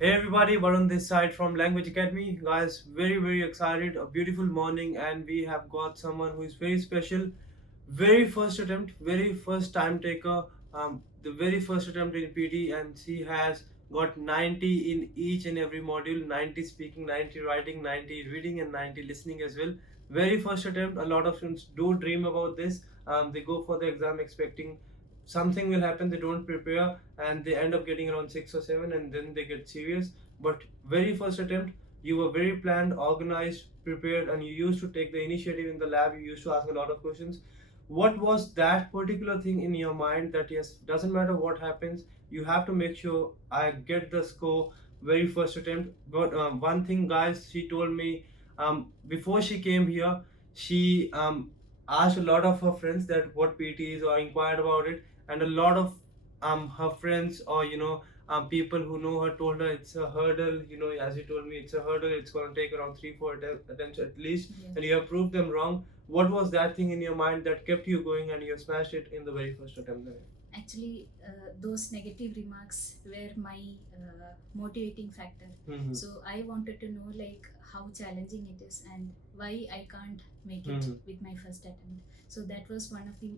Hey everybody, Varun this side from Language Academy. Guys, very excited. A beautiful morning, and we have got someone who is very special. Very first attempt, very first time taker. The very first attempt in PT, and she has got 90 in each and every module. 90 speaking, 90 writing, 90 reading, and 90 listening as well. Very first attempt. A lot of students do dream about this. They go for the exam expecting something will happen, they don't prepare, and they end up getting around 6 or 7, and then they get serious. But very first attempt, you were very planned, organized, prepared, and you used to take the initiative in the lab. You used to ask a lot of questions. What was that particular thing in your mind that, yes, doesn't matter what happens, you have to make sure I get the score very first attempt? But one thing, guys, she told me, before she came here, she asked a lot of her friends that what PT is, or inquired about it, and a lot of her friends, or people who know her, told her it's a hurdle. As you told me, it's a hurdle, it's going to take around 3 4 attempts at least. Yeah. And you have proved them wrong. What was that thing in your mind that kept you going and you smashed it in the very first attempt? Actually, those negative remarks were my motivating factor. Mhm. So I wanted to know like how challenging it is and why I can't make it Mhm. with my first attempt. So that was one of the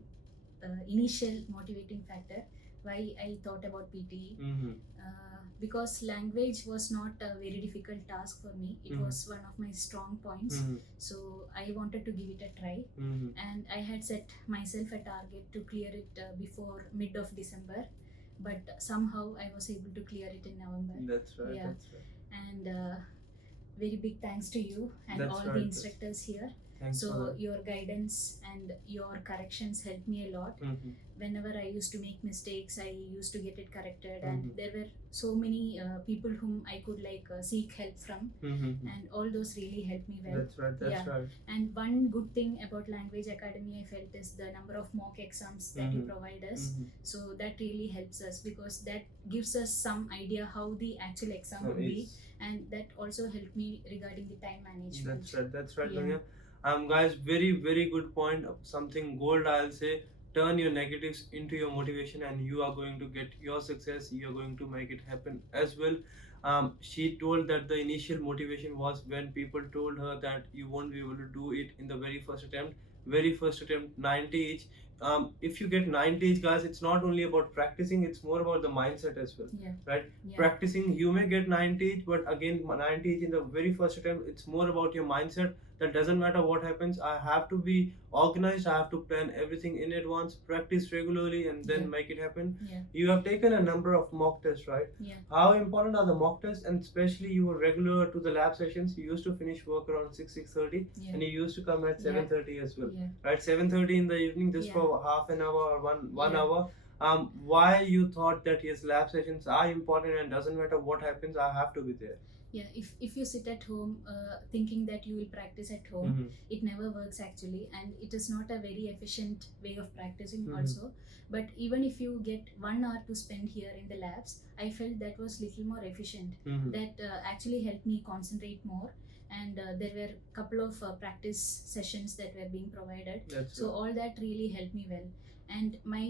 initial motivating factor why I thought about PTE. Mhm. Because language was not a very difficult task for me. It Mhm. was one of my strong points. Mhm. So I wanted to give it a try, Mhm. and I had set myself a target to clear it before mid of December. But somehow I was able to clear it in November. That's right. Yeah. That's right. And very big thanks to you and That's all right, the that's- instructors here. Thanks for So that. your guidance and your corrections helped me a lot. Mhm. Whenever I used to make mistakes, I used to get it corrected, Mhm. and there were so many people whom I could seek help from, Mhm. and all those really helped me well. That's right. That's Yeah. right. And one good thing about Language Academy I felt is the number of mock exams that you Mhm. provide us. Mhm. So that really helps us because that gives us some idea how the actual exam So would be, it's- and that also helped me regarding the time management. That's right. That's right, Yeah. Dunya. Guys, very good point. Something gold, I'll say. Turn your negatives into your motivation, and you are going to get your success. You are going to make it happen as well. She told that the initial motivation was when people told her that you won't be able to do it in the very first attempt. Very first attempt, 90 each. If you get 90 each, guys, it's not only about practicing; it's more about the mindset as well. Yeah. Right? Yeah. Practicing, you may get 90, but again 90 in the very first attempt, it's more about your mindset. That doesn't matter what happens, I have to be organized, I have to plan everything in advance, practice regularly, and then Yeah. make it happen. Yeah. You have taken a number of mock tests, right? Yeah. How important are the mock tests? And especially you were regular to the lab sessions. You used to finish work around 6:30, Yeah. and you used to come at 7:30 as well. Yeah. Right, 7:30 in the evening, just Yeah. for half an hour or one Yeah. hour. Why you thought that yes, lab sessions are important, and doesn't matter what happens, I have to be there? Yeah, if you sit at home thinking that you will practice at home, Mhm. it never works actually, and it is not a very efficient way of practicing. Mhm. Also, but even if you get 1 hour to spend here in the labs, I felt that was little more efficient. Mhm. That actually helped me concentrate more, and there were couple of practice sessions that were being provided. That's So right. all that really helped me well, and my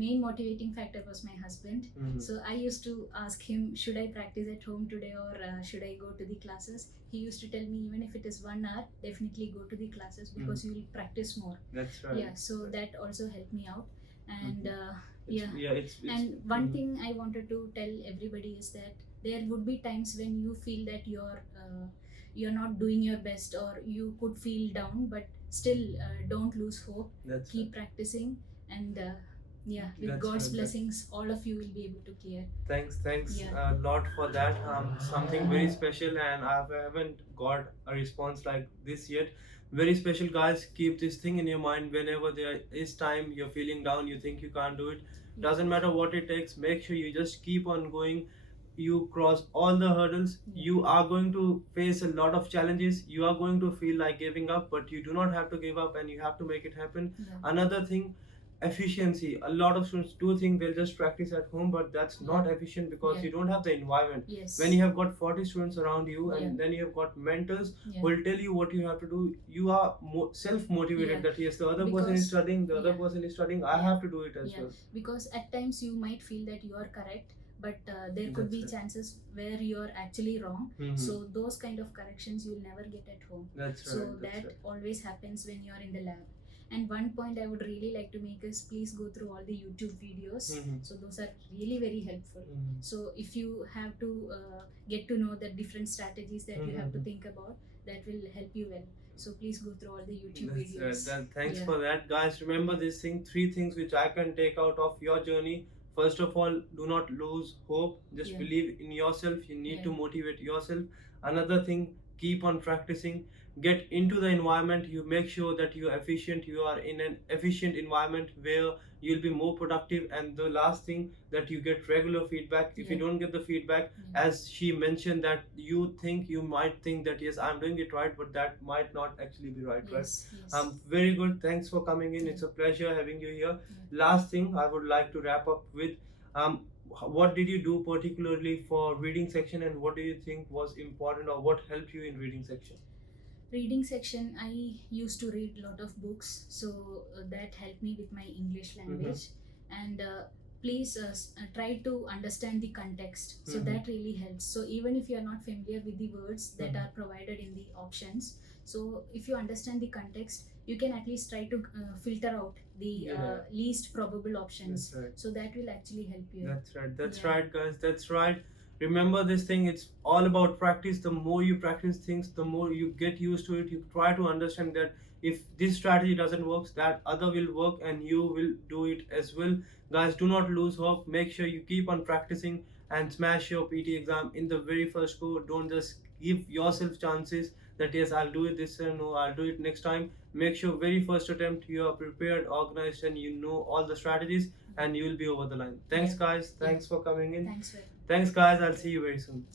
main motivating factor was my husband. Mhm. So I used to ask him, should I practice at home today, or should I go to the classes? He used to tell me, even if it is 1 hour, definitely go to the classes because you will practice more. That's right. Yeah, so that also helped me out. And It's- yeah. it's And one mhm. thing I wanted to tell everybody is that there would be times when you feel that you're not doing your best, or you could feel down, but still don't lose hope. That's Keep right. practicing, and yeah, with That's God's right. blessings, all of you will be able to clear. Thanks Yeah. a lot for that. Something very special, and I haven't got a response like this yet. Very special, guys. Keep this thing in your mind whenever there is time you're feeling down, you think you can't do it. Doesn't matter what it takes. Make sure you just keep on going. You cross all the hurdles. Yeah. You are going to face a lot of challenges. You are going to feel like giving up, but you do not have to give up, and you have to make it happen. Yeah. Another thing, efficiency. A lot of students do think they'll just practice at home, but that's not efficient because Yeah. you don't have the environment. Yes. When you have got 40 students around you, and Yeah. then you have got mentors Yeah. who will tell you what you have to do, you are self-motivated. Yeah. That yes, the other person Because- is studying, the other yeah. person is studying, I Yeah. have to do it as Yeah. well. Because at times you might feel that you are correct, but there could That's be right. chances where you're actually wrong. Mhm. So those kind of corrections you'll never get at home. That's right. So That's that right. always happens when you're in the lab. And one point I would really like to make is please go through all the YouTube videos. Mhm. So those are really very helpful. Mhm. So if you have to get to know the different strategies that you have to Mhm. think about, that will help you well. So please go through all the YouTube That's right. videos. Thanks Yeah. for that, guys. Remember this thing: three things which I can take out of your journey. First of all, do not lose hope. Just Yeah. believe in yourself. You need to Yeah. motivate yourself. Another thing: keep on practicing. Get into the environment. You make sure that you are efficient. You are in an efficient environment where you'll be more productive. And the last thing, that you get regular feedback. If you Yeah. don't get the feedback, Yeah. as she mentioned, that you might think that yes, I'm doing it right, but that might not actually be right. Yes. Yes. Very good. Thanks for coming in. Yeah. It's a pleasure having you here. Yeah. Last thing I would like to wrap up with, what did you do particularly for reading section, and what do you think was important, or what helped you in reading section? Reading section, I used to read a lot of books, so that helped me with my English language. And please try to understand the context, so Mhm. that really helps. So even if you are not familiar with the words that Mhm. are provided in the options, so if you understand the context, you can at least try to filter out the Yeah. least probable options. That's right. So that will actually help you. That's right. That's Yeah. right, guys. That's right. Remember this thing, it's all about practice. The more you practice things, the more you get used to it. You try to understand that if this strategy doesn't work, that other will work and you will do it as well. Guys, do not lose hope. Make sure you keep on practicing and smash your PT exam in the very first go. Don't just give yourself chances that yes, I'll do it this time, no, I'll do it next time. Make sure very first attempt you are prepared, organized, and you know all the strategies, and you will be over the line. Thanks, Yeah. guys. Thanks for coming in. Thanks very much. Thanks, guys. I'll see you very soon.